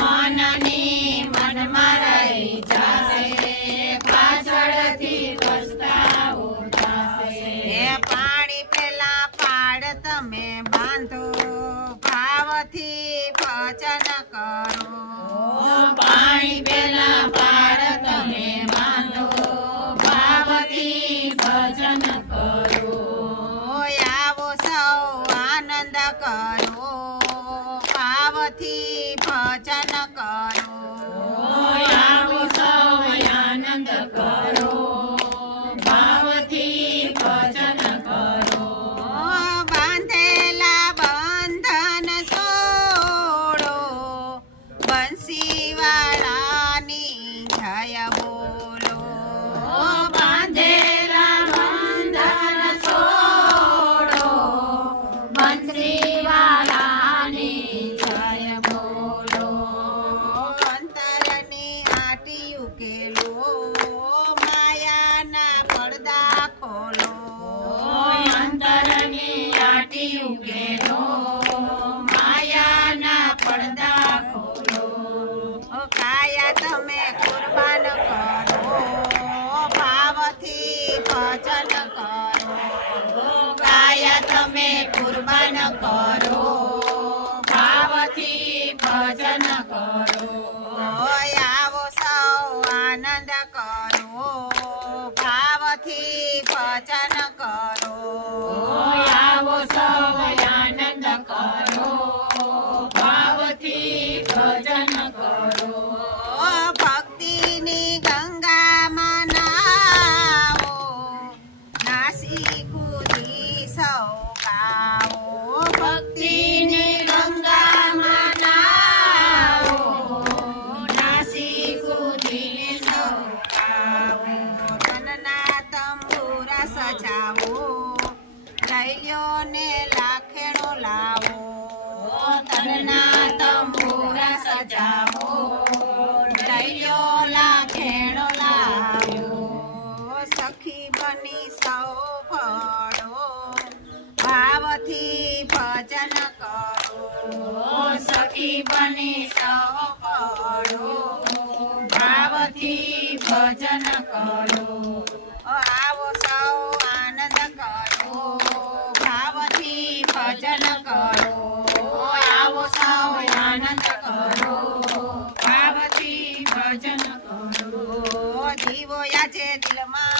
மானனே Adoro! તમે કુરબાન કરો ભાવથી ભજન કરો. ગાયા તમે કુરબાન કરો. સૌ ફળો ભાવથી ભજન કરો. સખી બને સૌ ફળો ભાવથી ભજન કરો. આવો સૌ આનંદ કરો ભાવથી ભજન કરો. આવો સૌ આનંદ કરો ભાવથી ભજન કરો. જીવો યા છે દિલમાં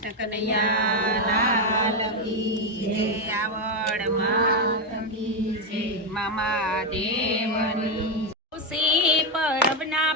કૃષ્ણ કનૈયાલાલ કી જય આવડ મા કી જય મામા દેવની. પરબના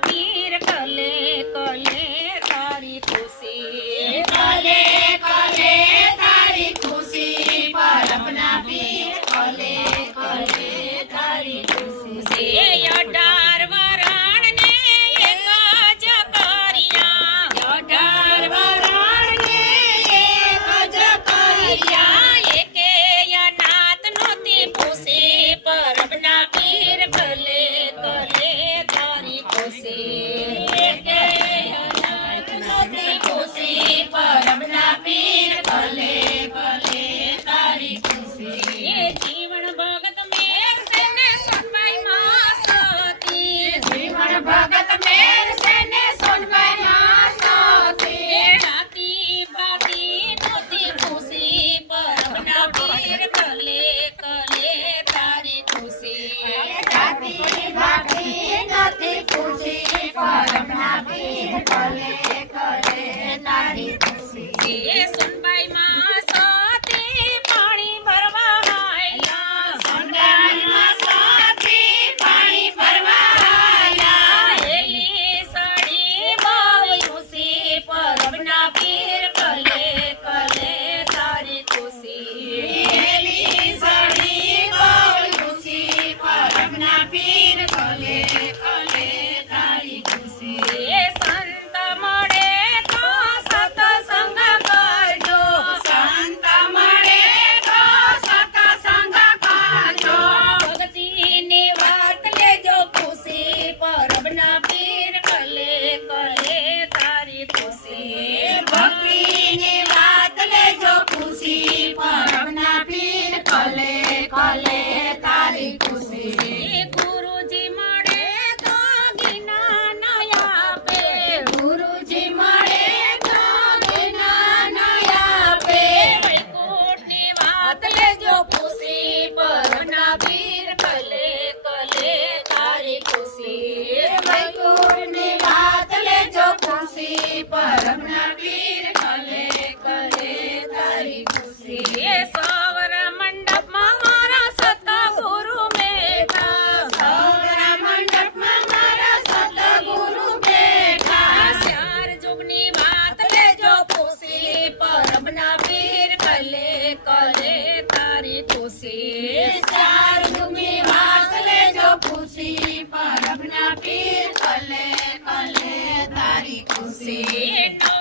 ஏற்று